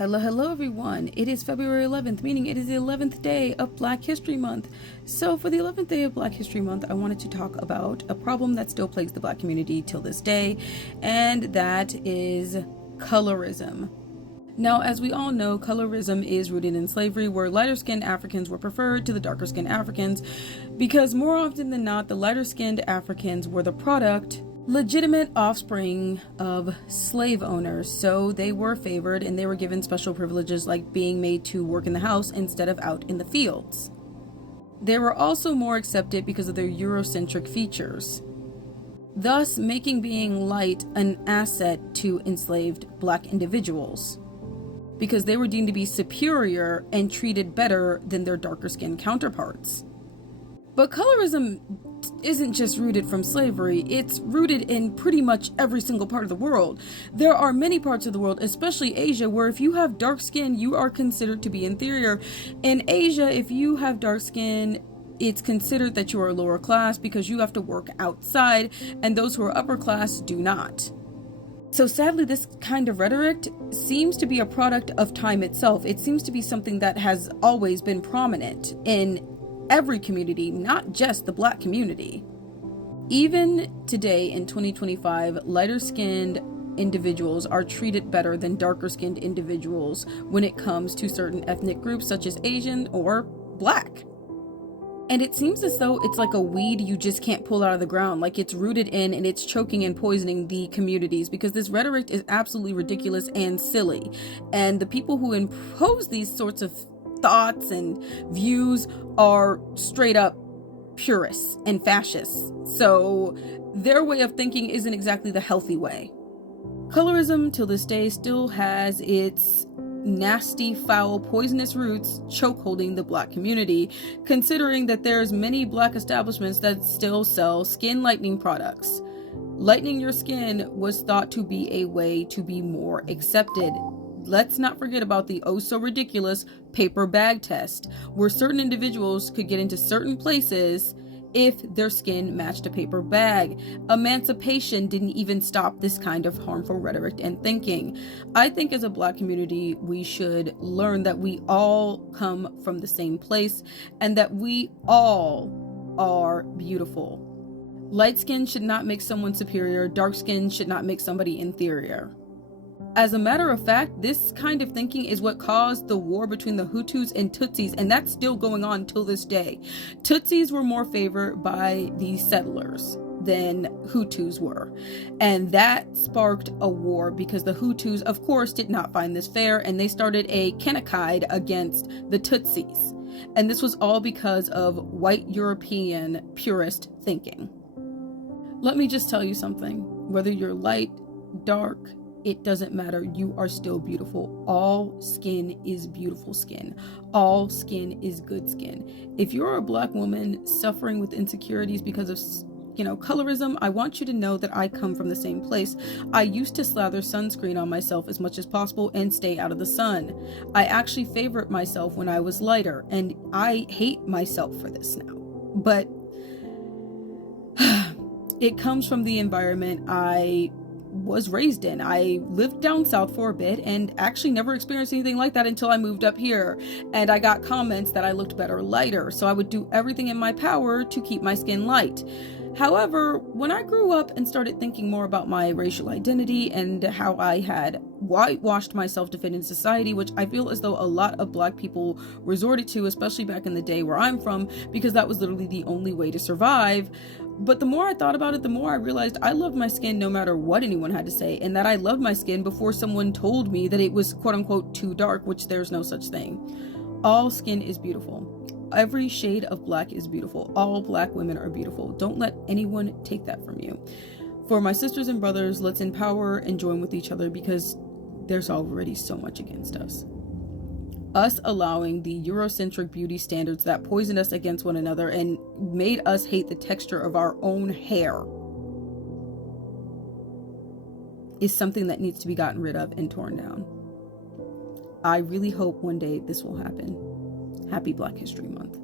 Hello everyone. It is February 11th, meaning it is the 11th day of Black History Month. So for the 11th day of Black History Month, I wanted to talk about a problem that still plagues the Black community till this day, and that is colorism. Now, as we all know, colorism is rooted in slavery, where lighter-skinned Africans were preferred to the darker-skinned Africans, because more often than not, the lighter-skinned Africans were the legitimate offspring of slave owners, so they were favored and they were given special privileges like being made to work in the house instead of out in the fields. They were also more accepted because of their Eurocentric features, thus making being light an asset to enslaved Black individuals, because they were deemed to be superior and treated better than their darker-skinned counterparts. But colorism isn't just rooted from slavery, it's rooted in pretty much every single part of the world. There are many parts of the world, especially Asia, where if you have dark skin, you are considered to be inferior. In Asia, if you have dark skin, it's considered that you are lower class because you have to work outside, and those who are upper class do not. So sadly, this kind of rhetoric seems to be a product of time itself. It seems to be something that has always been prominent in every community, not just the Black community. Even today in 2025, lighter-skinned individuals are treated better than darker-skinned individuals when it comes to certain ethnic groups such as Asian or Black. And it seems as though it's like a weed you just can't pull out of the ground, like it's rooted in and it's choking and poisoning the communities, because this rhetoric is absolutely ridiculous and silly. And the people who impose these sorts of thoughts and views are straight up purists and fascists. So their way of thinking isn't exactly the healthy way. Colorism till this day still has its nasty, foul, poisonous roots chokeholding the Black community, considering that there's many Black establishments that still sell skin lightening products. Lightening your skin was thought to be a way to be more accepted. Let's not forget about the oh-so-ridiculous paper bag test, where certain individuals could get into certain places if their skin matched a paper bag. Emancipation didn't even stop this kind of harmful rhetoric and thinking. I think as a Black community, we should learn that we all come from the same place and that we all are beautiful. Light skin should not make someone superior. Dark skin should not make somebody inferior. As a matter of fact, this kind of thinking is what caused the war between the Hutus and Tutsis, and that's still going on till this day. Tutsis were more favored by the settlers than Hutus were, and that sparked a war because the Hutus, of course, did not find this fair, and they started a genocide against the Tutsis. And this was all because of white European purist thinking. Let me just tell you something. Whether you're light, dark, it doesn't matter. You are still beautiful. All skin is beautiful skin. All skin is good skin. If you're a Black woman suffering with insecurities because of, colorism, I want you to know that I come from the same place. I used to slather sunscreen on myself as much as possible and stay out of the sun. I actually favored myself when I was lighter, and I hate myself for this now. But it comes from the environment I was raised in. I lived down south for a bit and actually never experienced anything like that until I moved up here, and I got comments that I looked better lighter, so I would do everything in my power to keep my skin light. However, when I grew up and started thinking more about my racial identity and how I had whitewashed myself to fit in society, which I feel as though a lot of Black people resorted to, especially back in the day where I'm from, because that was literally the only way to survive. But the more I thought about it, the more I realized I loved my skin no matter what anyone had to say, and that I loved my skin before someone told me that it was quote-unquote too dark, which there's no such thing. All skin is beautiful. Every shade of Black is beautiful. All Black women are beautiful. Don't let anyone take that from you. For my sisters and brothers, let's empower and join with each other, because there's already so much against us. Us allowing the Eurocentric beauty standards that poisoned us against one another and made us hate the texture of our own hair is something that needs to be gotten rid of and torn down. I really hope one day this will happen. Happy Black History Month.